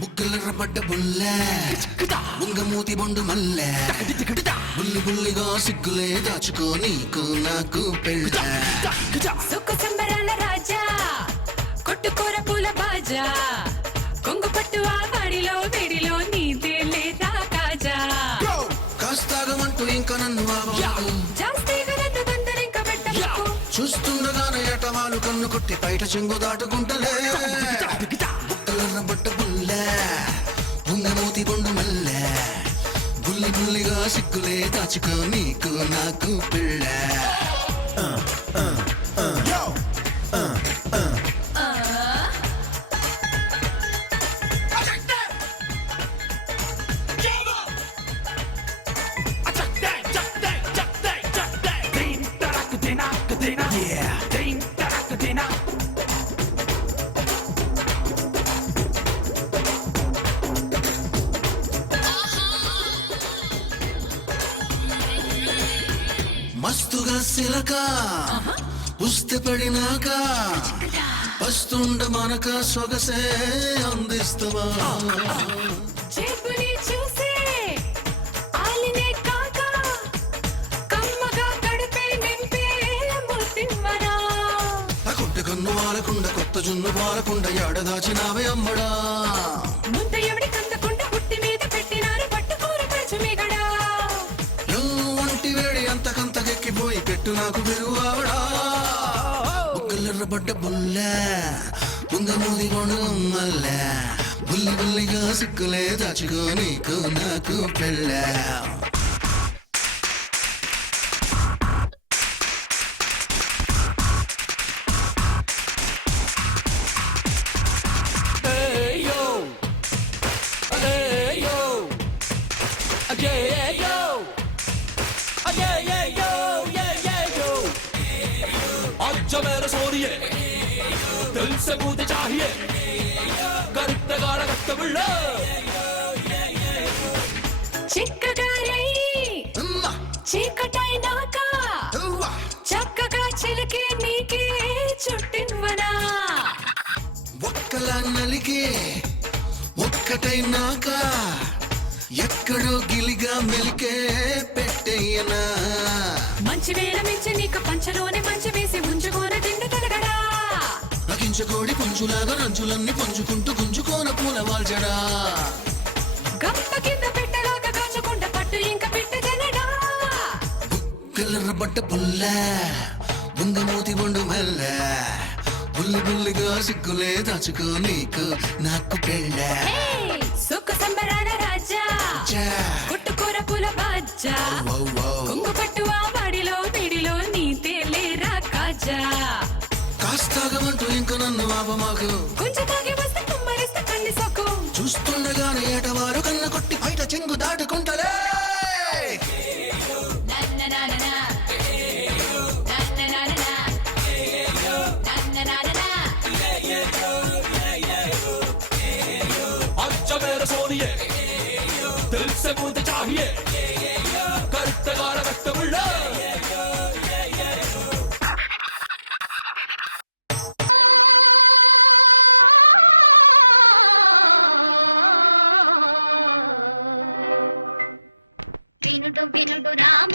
ముక్కలరబడ్డ బుల్లె ఉంగ మూతి బొండు మల్లె బుల్లి బుల్లిగా సిగ్గులే దాచుకో నీకు నాకు పెళ్ళ సుఖ సంబరాల రాజా కొట్టుకోర పూల బాజా కొంగు పట్టు ఆ వాడిలో వేడిలో నీదే లేదా తాజా కాస్తాగమంటూ ఇంకా నన్ను జాస్తిగా నన్ను బందరింక పెట్టకు చూస్తుండగానే ఎటమాలు కన్ను కొట్టి బయట చెంగు దాటుకుంటలే ముక్కలరబడ్డ బుల్లె ఉంగ మూతి బొండు మల్లె బుల్లి బుల్లిగా సిగ్గులే దాచుకో నీకు నాకు పెళ్ళ మస్తుగా సిలక పుస్తే పడినాక పస్తుండ మనక సొగసే అందిస్తవా చెబుని చూసే ఆలినే కాక కమ్మగా కడుపే నింపే ముట్టివరా కొట్ట కన్ను వాలకుండా కొత్త జున్ను వాలకుండా ఎడదాచినావే అమ్మడా ముందు ఎవడి కందకుంట పుట్టి మీద పెట్టినారు పట్టుకోర పంచమిగడా ఒంటి వేడి అంతకంతకెక్కిపోయి పెట్టు నాకు పెరువావడా ముక్కలెర్రబడ్డ బుల్లె ఉంగ మూది కొను మల్లె బుల్లి బుల్లిగా సిక్కులే దాచుకో నీకు నాకు పెళ్ళ मेरा सोनिए दिल से मुझे चाहिए करते गाना करते बिल्ला చిక్కగా రై చీకటైనాక చక్కగా చిలికే నీకే చుట్టివ్వనా ఒక్కలా నలికి ఒక్కటైనాక ఎక్కడో గిలిగా మెలికే పెట్టేయనా మంచి వేల మించి నీకు పంచలోనే మంచి వేసి ఉంచుకోన తిండి కలగడా నగించకోడి పుంజులాగా రంచులన్నీ పుంజుకుంటూ గుంజుకోన పూల వాల్చడా గంప కింద పెట్టలాగా కాచుకుంట పట్టు ఇంకా పెట్టగలడా కలర్రబడ్డ పుల్లె ఉంగ మూతి బొండు మల్లె బుల్లి బుల్లిగా సిగ్గులే దాచుకో నీకు నాకు పెళ్ళ సుఖ సంబరాల రాజా కుట్టుకూర పూల బాజా కొంగు పట్టు ఆ వాడిలో వేడిలో నీదే లేరా కాజా కాస్తాగమంటూ ఇంక నన్ను మాకు కొంచెం తాగి వస్తే కుమ్మరిస్తే కన్ని సొక్కు చూస్తుండగానే ఏటవారు కళ్ళ కొట్టి బయట చెంగు దాటుకుంటలే अच्छा मेरा सोनिए दिल से मुझे चाहिए करते गाना करते बिल्ला వినుడు వినుడు రామ